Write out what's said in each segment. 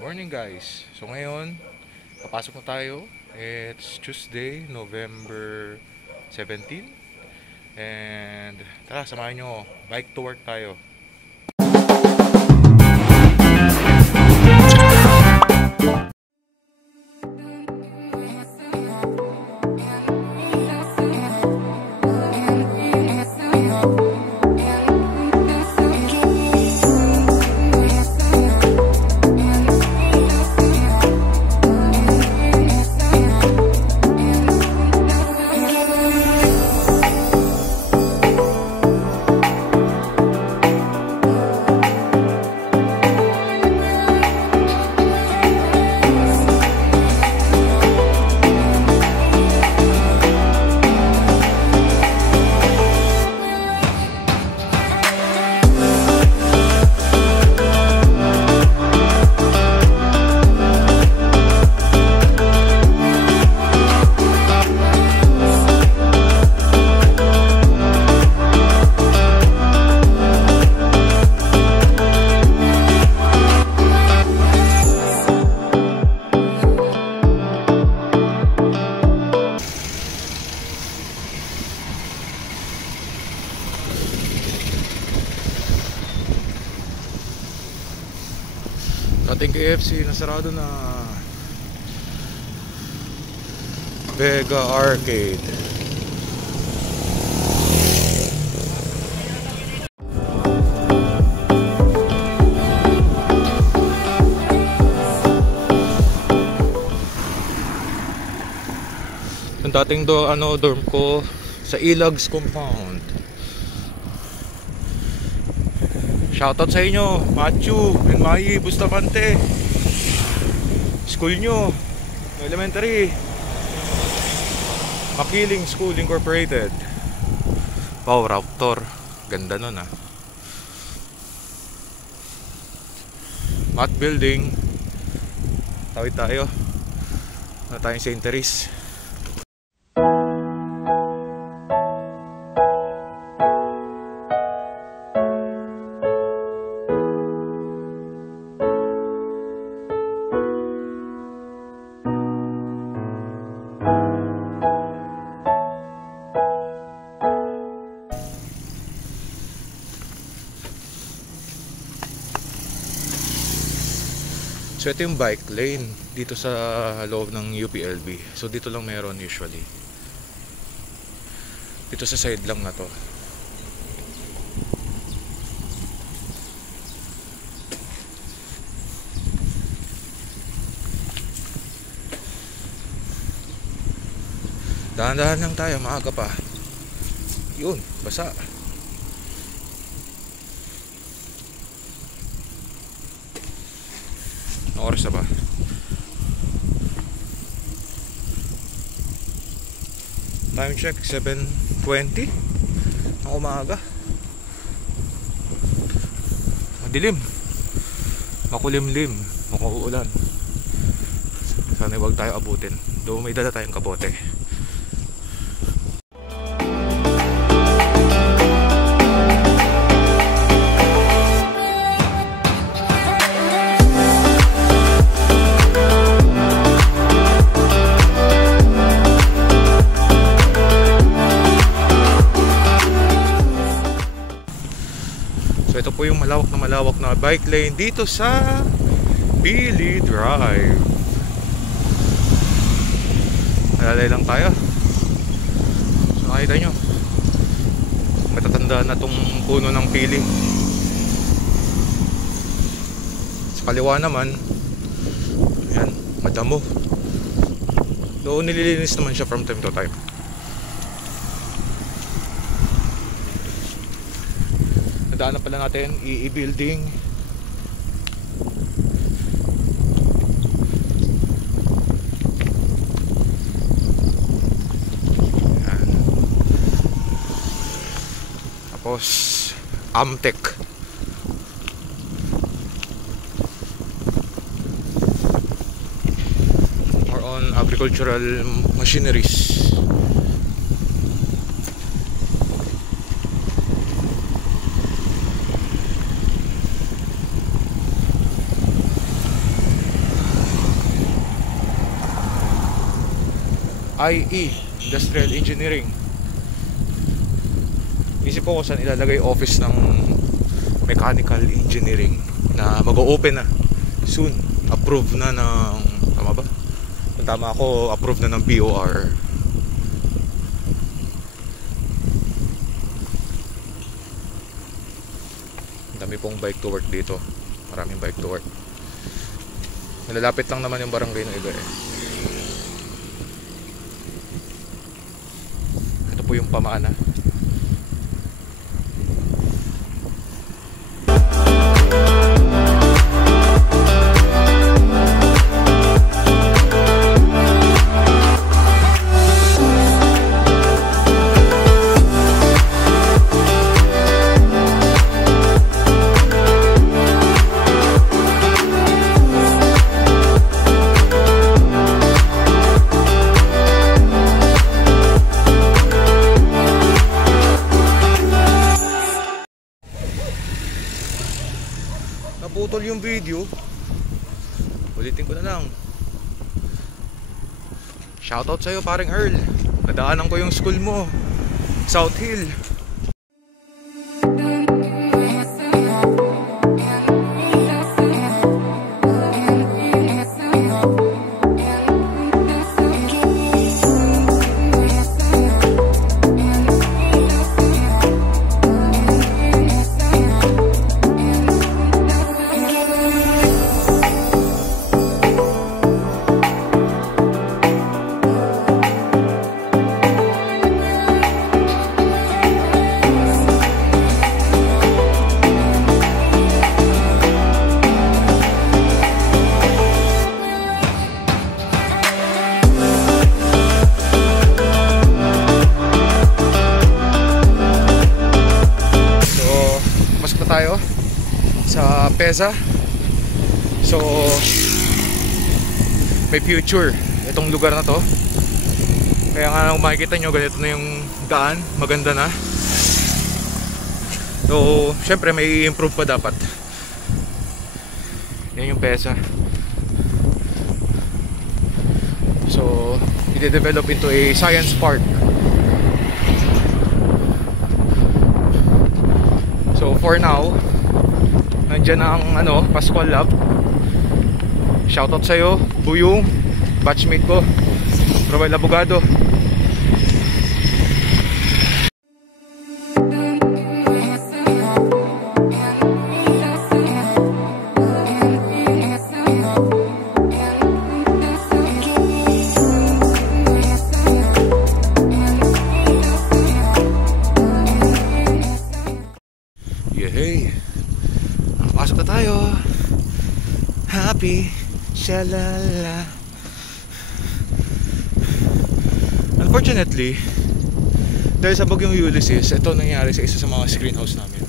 Morning guys. So ngayon, papasok na tayo. It's Tuesday, November 17. And tara, samahan nyo ako. Bike to work tayo. Ating KFC nasarado na. Vega Arcade. Yung dating dorm ko sa Ilags Compound. Shoutout sa inyo, Matthew and Mai Bustamante. School nyo, elementary. Makiling School Incorporated. Wow, Raptor. Ganda nun ah. Mat Building. Tawid tayo. Na tayong St. Therese. So ito yung bike lane dito sa loob ng UPLB. So dito lang meron usually. Dito sa side lang na to. Dahan-dahan lang tayo, maaga pa. Yun, basa. Oras na ba? Time check 7:20 ng umaga. Madilim, makulimlim, mukhang uulan. Sana huwag tayo abutin. Doon may dala tayong kabote. So ito po yung malawak na bike lane dito sa Pili Drive. Alalay lang tayo. So nakita nyo, matatanda na tong puno ng pili. Sa kaliwa naman, ayan, madamo. Doon nililinis naman siya from time to time. Daanan pala natin EE building. Ayan. Tapos Amtech. More on agricultural machineries. IE, Industrial Engineering. Isip ko kung saan ilalagay office ng Mechanical Engineering na mag-o-open na soon. Approve na ng, tama ba? Kung tama ako, approve na ng BOR. Dami pong bike to work dito. Maraming bike to work. Nalalapit lang naman yung barangay ng iba eh. Ito po yung pamana. Naputol yung video. Ulitin ko na lang. Shoutout sa'yo paring Earl. Nadaanan ko yung school mo, South Hill. Tayo sa PEZA. So may future itong lugar na to. Kaya nga kung makikita nyo, ganito na yung daan. Maganda na. So syempre may improve pa dapat. Yan yung PEZA. So i-develop into a science park. So for now, nandyan ang Pascual Lab. Shoutout sa'yo, Buyong, batchmate ko, Robel Abogado. Yehey, pasok na tayo. Happy, shalala. Unfortunately, dahil sa bagyong Ulysses, ito nangyari sa isa sa mga screen house namin.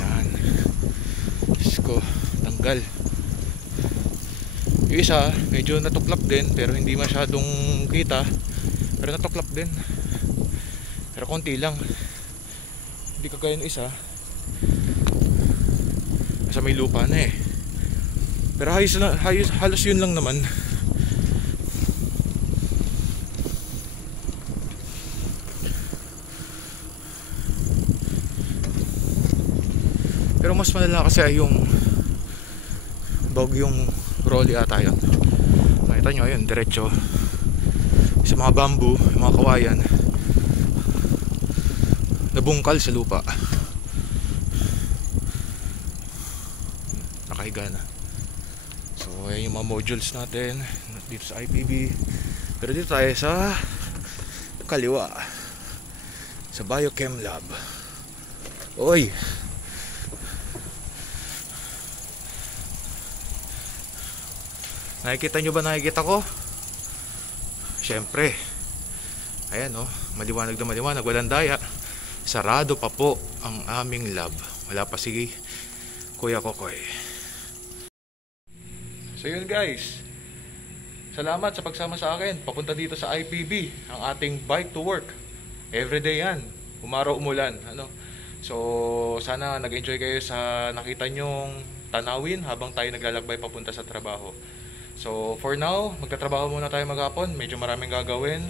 Ayan. Diyos ko, tanggal. Yung isa, medyo natuklap din, pero hindi masyadong kita. Pero natuklap din. Pero konti lang. Hindi kagaya ng isa. Nasa may lupa na eh. Pero halos yun lang naman. Pero mas malala kasi yung bagyong Rolly ata yun. Makita nyo yun, diretso sa mga bamboo, mga kawayan, nabungkal sa lupa. Nakahiga na. So ayan yung mga modules natin dito sa IPB. Pero dito tayo sa kaliwa, sa Biochem Lab. Oy, nakikita nyo ba? Nakikita ko? Siyempre. Ayan o, maliwanag na maliwanag, walang daya. Sarado pa po ang aming lab. Wala pa si Kuya Kokoy. So yun guys, salamat sa pagsama sa akin papunta dito sa IPB, ang ating bike to work. Everyday yan, umaraw umulan, So sana nag-enjoy kayo sa nakita nyong tanawin habang tayo naglalakbay papunta sa trabaho. So for now, magtatrabaho muna tayo maghapon. Medyo maraming gagawin.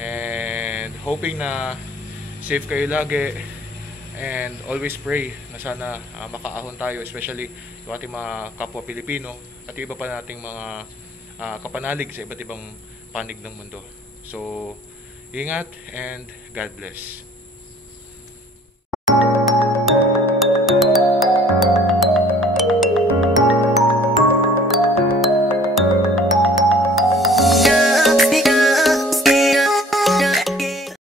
And hoping na safe kayo lagi. And always pray na sana makaahon tayo, especially yung ating mga kapwa Pilipino at yung iba pa nating mga kapanalig sa iba't ibang panig ng mundo. So, ingat and God bless.